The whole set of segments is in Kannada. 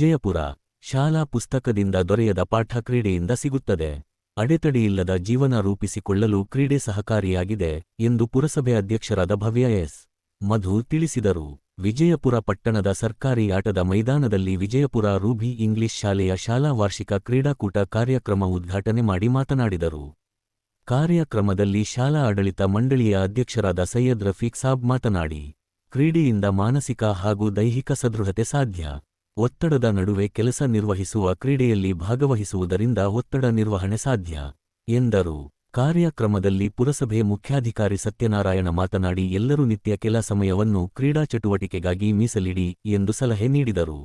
ವಿಜಯಪುರ ಶಾಲಾ ಪುಸ್ತಕದಿಂದ ದೊರೆಯದ ಪಾಠ ಕ್ರೀಡೆಯಿಂದ ಸಿಗುತ್ತದೆ. ಅಡೆತಡೆಯಿಲ್ಲದ ಜೀವನ ರೂಪಿಸಿಕೊಳ್ಳಲು ಕ್ರೀಡೆ ಸಹಕಾರಿಯಾಗಿದೆ ಎಂದು ಪುರಸಭೆ ಅಧ್ಯಕ್ಷರಾದ ಭವ್ಯ ಎಸ್. ಮಧು ತಿಳಿಸಿದರು. ವಿಜಯಪುರ ಪಟ್ಟಣದ ಸರ್ಕಾರಿ ಆಟದ ಮೈದಾನದಲ್ಲಿ ವಿಜಯಪುರ ರೂಬಿ ಇಂಗ್ಲಿಷ್ ಶಾಲೆಯ ಶಾಲಾ ವಾರ್ಷಿಕ ಕ್ರೀಡಾಕೂಟ ಕಾರ್ಯಕ್ರಮ ಉದ್ಘಾಟನೆ ಮಾಡಿ ಮಾತನಾಡಿದರು. ಕಾರ್ಯಕ್ರಮದಲ್ಲಿ ಶಾಲಾ ಆಡಳಿತ ಮಂಡಳಿಯ ಅಧ್ಯಕ್ಷರಾದ ಸೈಯದ್ ರಫೀಕ್ ಸಾಬ್ ಮಾತನಾಡಿ, ಕ್ರೀಡೆಯಿಂದ ಮಾನಸಿಕ ಹಾಗೂ ದೈಹಿಕ ಸದೃಢತೆ ಸಾಧ್ಯ. ಒತ್ತಡದ ನಡುವೆ ಕೆಲಸ ನಿರ್ವಹಿಸುವ ಕ್ರೀಡೆಯಲ್ಲಿ ಭಾಗವಹಿಸುವುದರಿಂದ ಒತ್ತಡ ನಿರ್ವಹಣೆ ಸಾಧ್ಯ ಎಂದರು. ಕಾರ್ಯಕ್ರಮದಲ್ಲಿ ಪುರಸಭೆ ಮುಖ್ಯಾಧಿಕಾರಿ ಸತ್ಯನಾರಾಯಣ ಮಾತನಾಡಿ, ಎಲ್ಲರೂ ನಿತ್ಯ ಕೆಲ ಸಮಯವನ್ನು ಕ್ರೀಡಾ ಚಟುವಟಿಕೆಗಾಗಿ ಮೀಸಲಿಡಿ ಎಂದು ಸಲಹೆ ನೀಡಿದರು.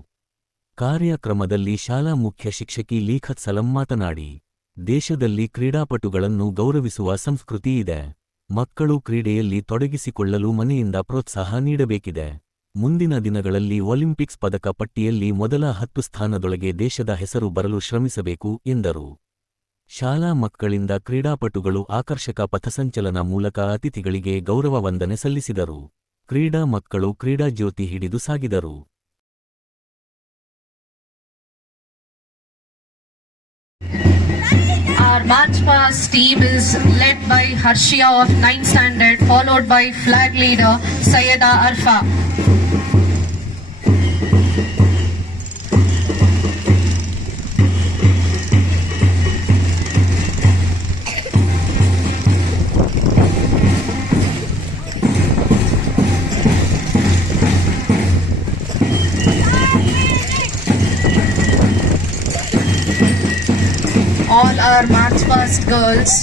ಕಾರ್ಯಕ್ರಮದಲ್ಲಿ ಶಾಲಾ ಮುಖ್ಯ ಶಿಕ್ಷಕಿ ಲೀಖತ್ ಸಲಂ ಮಾತನಾಡಿ, ದೇಶದಲ್ಲಿ ಕ್ರೀಡಾಪಟುಗಳನ್ನು ಗೌರವಿಸುವ ಸಂಸ್ಕೃತಿ ಇದೆ. ಮಕ್ಕಳು ಕ್ರೀಡೆಯಲ್ಲಿ ತೊಡಗಿಸಿಕೊಳ್ಳಲು ಮನೆಯಿಂದ ಪ್ರೋತ್ಸಾಹ ನೀಡಬೇಕಿದೆ. ಮುಂದಿನ ದಿನಗಳಲ್ಲಿ ಒಲಿಂಪಿಕ್ಸ್ ಪದಕ ಪಟ್ಟಿಯಲ್ಲಿ ಮೊದಲ 10 ಸ್ಥಾನದೊಳಗೆ ದೇಶದ ಹೆಸರು ಬರಲು ಶ್ರಮಿಸಬೇಕು ಎಂದರು. ಶಾಲಾ ಮಕ್ಕಳಿಂದ ಕ್ರೀಡಾಪಟುಗಳು ಆಕರ್ಷಕ ಪಥಸಂಚಲನ ಮೂಲಕ ಅತಿಥಿಗಳಿಗೆ ಗೌರವ ವಂದನೆ ಸಲ್ಲಿಸಿದರು. ಕ್ರೀಡಾ ಮಕ್ಕಳು ಕ್ರೀಡಾ ಜ್ಯೋತಿ ಹಿಡಿದು ಸಾಗಿದರು. Our march past team is led by Harshia of 9th standard, followed by flag leader Sayyida Arfa. All our march past girls,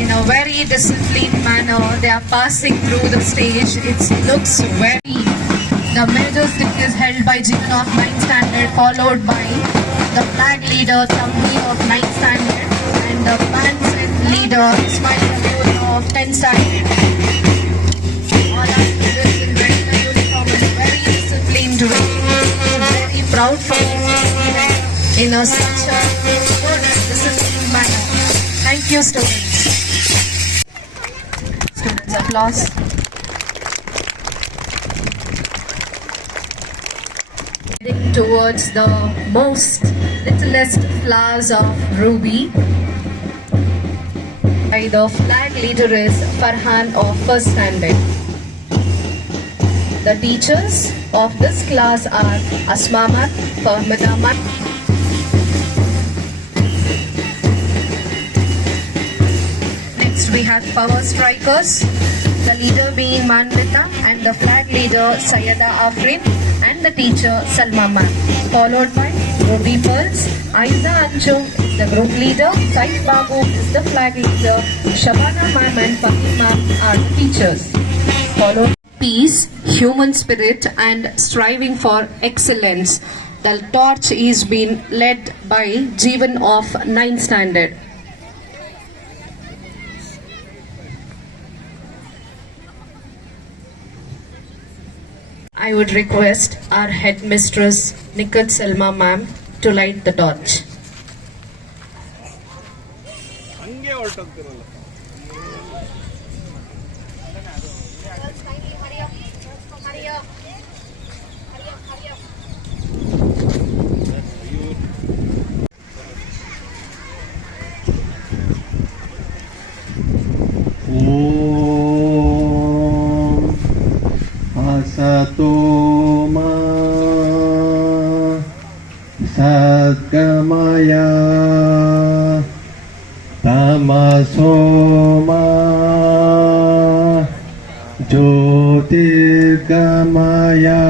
in a very disciplined manner, they are passing through the stage. It looks very. The major stick is held by Jivan of 9th standard, followed by the flag leader Tamhi of 9th standard, and the band set leader Ismail Rabiul of 10th standard. All our students in regular uniform in a very disciplined way. Very proud for us in a such a good disciplined manner. Thank you, students. Students, applause. Heading towards the most littlest flowers of Ruby. The flag leader is Farhan of 1st standard. The teachers of this class are Asma Mat, Fahmida Mat. Next we have power strikers, the leader being Manvita and the flag leader Sayyida Afrin and the teacher Salma Ma'am, followed by Ruby Pearls. Aiza Anjum is the group leader, Saif Babu is the flag leader, Shabana Ma'am and Fahim Ma'am are the teachers. Followed peace, human spirit and striving for excellence. The torch is being led by Jeevan of 9th standard. I would request our headmistress Nikat Selma ma'am to light the torch. Satoma Satgamaya Tamasoma Jyotirgamaya.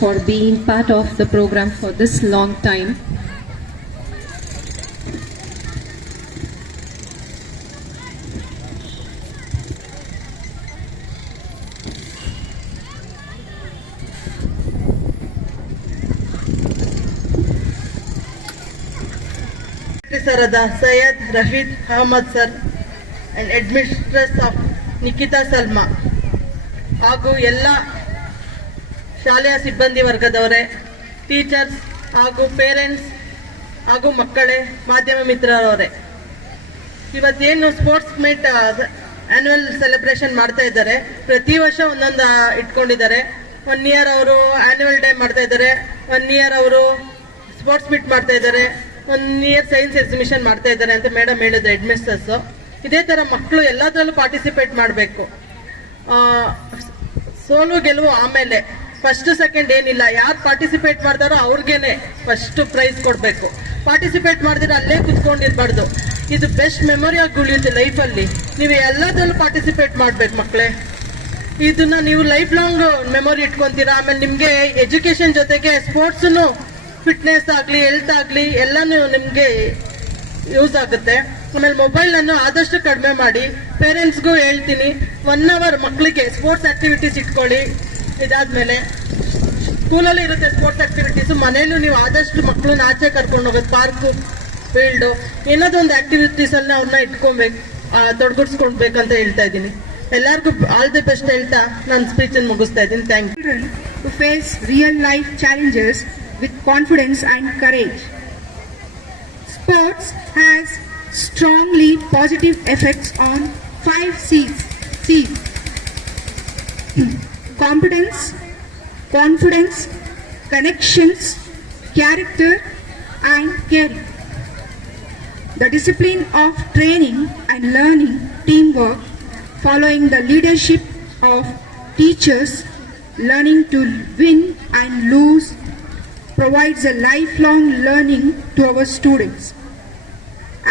for being part of the program for this long time. ಸರದ Syed Rafid Ahmed sir and administrators of Nikita Salma ಹಾಗೂ ಎಲ್ಲ ಶಾಲೆಯ ಸಿಬ್ಬಂದಿ ವರ್ಗದವರೇ, ಟೀಚರ್ಸ್ ಹಾಗೂ ಪೇರೆಂಟ್ಸ್ ಹಾಗೂ ಮಕ್ಕಳೇ, ಮಾಧ್ಯಮ ಮಿತ್ರರವರೇ, ಇವತ್ತೇನು ಸ್ಪೋರ್ಟ್ಸ್ ಮೀಟ್ ಆನ್ಯುವಲ್ ಸೆಲೆಬ್ರೇಷನ್ ಮಾಡ್ತಾ ಇದ್ದಾರೆ. ಪ್ರತಿ ವರ್ಷ ಒಂದೊಂದು ಇಟ್ಕೊಂಡಿದ್ದಾರೆ. 1 ಇಯರ್ ಅವರು ಆನ್ಯುವಲ್ ಡೇ ಮಾಡ್ತಾ ಇದ್ದಾರೆ, 1 ಇಯರ್ ಅವರು ಸ್ಪೋರ್ಟ್ಸ್ ಮೀಟ್ ಮಾಡ್ತಾ ಇದ್ದಾರೆ, 1 ಇಯರ್ ಸೈನ್ಸ್ ಎಕ್ಸಿಬಿಷನ್ ಮಾಡ್ತಾ ಇದ್ದಾರೆ ಅಂತ ಮೇಡಮ್ ಹೇಳಿದ್ರು ಹೆಡ್ಮಿಸ್ಟರ್ಸ್. ಇದೇ ತರ ಮಕ್ಕಳು ಎಲ್ಲದರಲ್ಲೂ ಪಾರ್ಟಿಸಿಪೇಟ್ ಮಾಡಬೇಕು. ಸೋಲು ಗೆಲುವು ಆಮೇಲೆ, ಫಸ್ಟ್ ಸೆಕೆಂಡ್ ಏನಿಲ್ಲ. ಯಾರು ಪಾರ್ಟಿಸಿಪೇಟ್ ಮಾಡ್ತಾರೋ ಅವ್ರಿಗೇನೆ ಫಸ್ಟ್ ಪ್ರೈಸ್ ಕೊಡಬೇಕು. ಪಾರ್ಟಿಸಿಪೇಟ್ ಮಾಡಿದ್ರೆ ಅಲ್ಲೇ ಕುತ್ಕೊಂಡಿರ್ಬಾರ್ದು. ಇದು ಬೆಸ್ಟ್ ಮೆಮೊರಿ ಆಗಿ ಉಳಿಯುತ್ತೆ ಲೈಫಲ್ಲಿ. ನೀವು ಎಲ್ಲದರಲ್ಲೂ ಪಾರ್ಟಿಸಿಪೇಟ್ ಮಾಡ್ಬೇಕು ಮಕ್ಕಳೇ. ಇದನ್ನ ನೀವು ಲೈಫ್ ಲಾಂಗ್ ಮೆಮೊರಿ ಇಟ್ಕೊಂತೀರಾ. ಆಮೇಲೆ ನಿಮ್ಗೆ ಎಜುಕೇಶನ್ ಜೊತೆಗೆ ಸ್ಪೋರ್ಟ್ಸ್ನು, ಫಿಟ್ನೆಸ್ ಆಗಲಿ, ಹೆಲ್ತ್ ಆಗಲಿ ಎಲ್ಲಾನು ನಿಮಗೆ ಯೂಸ್ ಆಗುತ್ತೆ. ಆಮೇಲೆ ಮೊಬೈಲ್ ಅನ್ನು ಆದಷ್ಟು ಕಡಿಮೆ ಮಾಡಿ. ಪೇರೆಂಟ್ಸ್ಗೂ ಹೇಳ್ತೀನಿ, 1 ಅವರ್ ಮಕ್ಕಳಿಗೆ ಸ್ಪೋರ್ಟ್ಸ್ ಆಕ್ಟಿವಿಟೀಸ್ ಇಟ್ಕೊಳ್ಳಿ. ಇದಾದ್ಮೇಲೆ ಸ್ಕೂಲಲ್ಲಿ ಇರುತ್ತೆ ಸ್ಪೋರ್ಟ್ಸ್ ಆಕ್ಟಿವಿಟೀಸ್, ಮನೇಲೂ ನೀವು ಆದಷ್ಟು ಮಕ್ಕಳನ್ನ ಆಚೆ ಕರ್ಕೊಂಡು ಹೋಗೋದು, ಪಾರ್ಕು, ಫೀಲ್ಡು, ಏನಾದ್ರು ಒಂದು ಆಕ್ಟಿವಿಟೀಸ್ ಅಲ್ಲಿ ಅವ್ರನ್ನ ಇಟ್ಕೊಬೇಕು, ತೊಡಗಿಸ್ಕೊಳ್ಬೇಕಂತ ಹೇಳ್ತಾ ಇದ್ದೀನಿ. ಎಲ್ಲರಿಗೂ ಆಲ್ ದಿ ಬೆಸ್ಟ್ ಹೇಳ್ತಾ ನಾನು ಸ್ಪೀಚ್ ಅನ್ನು ಮುಗಿಸ್ತಾ ಇದ್ದೀನಿ. Thank you. To face real life challenges with confidence and courage. Sports has strongly positive effects on 5 C's. Competence, confidence, connections, character and caring. The discipline of training and learning, teamwork, following the leadership of teachers, learning to win and lose, provides a lifelong learning to our students.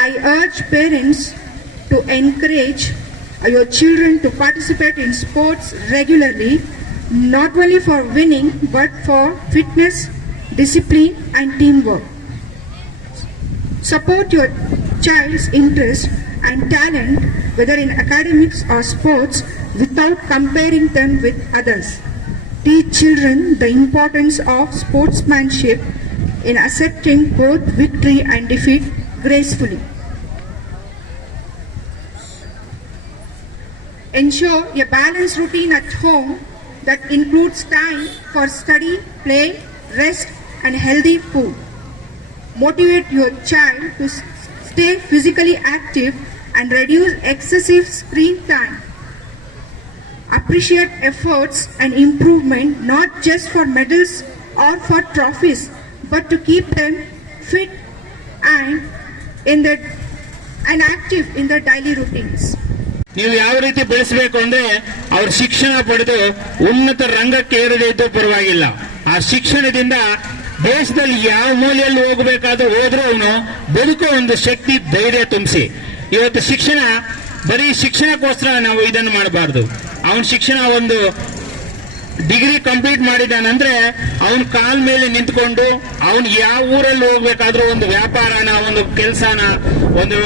I urge parents to encourage your children to participate in sports regularly, not only for winning but for fitness, discipline and teamwork. Support your child's interest and talent, whether in academics or sports, without comparing them with others. Teach children the importance of sportsmanship in accepting both victory and defeat gracefully. Ensure a balanced routine at home that includes time for study, play, rest and healthy food. Motivate your child to stay physically active and reduce excessive screen time. Appreciate efforts and improvement not just for medals or for trophies, but to keep them fit and active in their daily routines. ನೀವು ಯಾವ ರೀತಿ ಬೆಳೆಸಬೇಕು ಅಂದ್ರೆ ಅವ್ರ ಶಿಕ್ಷಣ ಪಡೆದು ಉನ್ನತ ರಂಗಕ್ಕೆ ಏರದೇ ಇದ್ದು ಪರವಾಗಿಲ್ಲ. ಆ ಶಿಕ್ಷಣದಿಂದ ದೇಶದಲ್ಲಿ ಯಾವ ಮೂಲೆಯಲ್ಲಿ ಹೋಗಬೇಕಾದ್ರೂ ಹೋದ್ರೂ ಅವನು ಬದುಕೋ ಒಂದು ಶಕ್ತಿ, ಧೈರ್ಯ ತುಂಬಿಸಿ. ಇವತ್ತು ಶಿಕ್ಷಣ ಬರೀ ಶಿಕ್ಷಣಕ್ಕೋಸ್ಕರ ನಾವು ಇದನ್ನು ಮಾಡಬಾರ್ದು. ಅವನ ಶಿಕ್ಷಣ ಒಂದು ಡಿಗ್ರಿ ಕಂಪ್ಲೀಟ್ ಮಾಡಿದಾನಂದ್ರೆ ಅವನ ಕಾಲ್ ಮೇಲೆ ನಿಂತ್ಕೊಂಡು ಅವನು ಯಾವ ಊರಲ್ಲಿ ಹೋಗ್ಬೇಕಾದ್ರೂ ಒಂದು ವ್ಯಾಪಾರನ, ಒಂದು ಕೆಲಸನ, ಒಂದು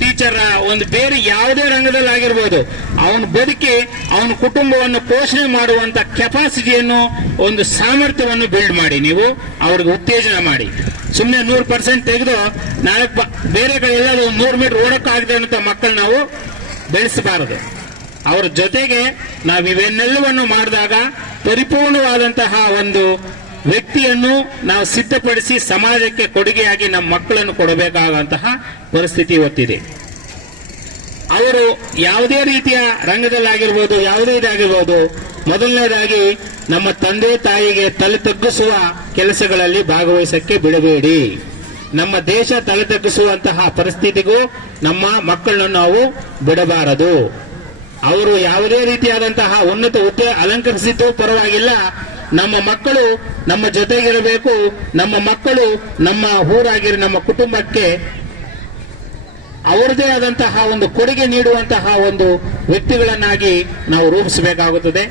ಟೀಚರ್, ಒಂದು ಬೇರೆ ಯಾವುದೇ ರಂಗದಲ್ಲಿ ಆಗಿರ್ಬೋದು, ಅವನು ಬದುಕಿ ಅವನ ಕುಟುಂಬವನ್ನು ಪೋಷಣೆ ಮಾಡುವಂತ ಕೆಪಾಸಿಟಿಯನ್ನು, ಒಂದು ಸಾಮರ್ಥ್ಯವನ್ನು ಬಿಲ್ಡ್ ಮಾಡಿ. ನೀವು ಅವ್ರಿಗೆ ಉತ್ತೇಜನ ಮಾಡಿ. ಸುಮ್ಮನೆ 100% ತೆಗೆದು ನಾಳೆ ಬೇರೆ ಕಡೆ ಎಲ್ಲಾದ್ರೂ 100 ಮೀಟರ್ ಓಡಕ್ಕಾಗದೆ ಅಂತ ಮಕ್ಕಳು ನಾವು ಬೆಳೆಸಬಾರದು. ಅವರ ಜೊತೆಗೆ ನಾವು ಇವೆನ್ನೆಲ್ಲವನ್ನು ಮಾಡಿದಾಗ ಪರಿಪೂರ್ಣವಾದಂತಹ ಒಂದು ವ್ಯಕ್ತಿಯನ್ನು ನಾವು ಸಿದ್ಧಪಡಿಸಿ ಸಮಾಜಕ್ಕೆ ಕೊಡುಗೆಯಾಗಿ ನಮ್ಮ ಮಕ್ಕಳನ್ನು ಕೊಡಬೇಕಾದಂತಹ ಪರಿಸ್ಥಿತಿ ಇವತ್ತಿದೆ. ಅವರು ಯಾವುದೇ ರೀತಿಯ ರಂಗದಲ್ಲಾಗಿರ್ಬೋದು, ಯಾವುದೇ ಇದಾಗಿರ್ಬೋದು, ಮೊದಲನೇದಾಗಿ ನಮ್ಮ ತಂದೆ ತಾಯಿಗೆ ತಲೆ ತಗ್ಗಿಸುವ ಕೆಲಸಗಳಲ್ಲಿ ಭಾಗವಹಿಸಕ್ಕೆ ಬಿಡಬೇಡಿ. ನಮ್ಮ ದೇಶ ತಲೆ ತಗ್ಗಿಸುವಂತಹ ಪರಿಸ್ಥಿತಿಗೂ ನಮ್ಮ ಮಕ್ಕಳನ್ನು ನಾವು ಬಿಡಬಾರದು. ಅವರು ಯಾವುದೇ ರೀತಿಯಾದಂತಹ ಉನ್ನತ ಹುದ್ದೆ ಅಲಂಕರಿಸಿದ್ದು ಪರವಾಗಿಲ್ಲ, ನಮ್ಮ ಮಕ್ಕಳು ನಮ್ಮ ಜೊತೆಗಿರಬೇಕು. ನಮ್ಮ ಮಕ್ಕಳು ನಮ್ಮ ಊರಾಗಿರೋ ನಮ್ಮ ಕುಟುಂಬಕ್ಕೆ ಅವರದೇ ಆದಂತಹ ಒಂದು ಕೊಡುಗೆ ನೀಡುವಂತಹ ಒಂದು ವ್ಯಕ್ತಿಗಳನ್ನಾಗಿ ನಾವು ರೂಪಿಸಬೇಕಾಗುತ್ತದೆ.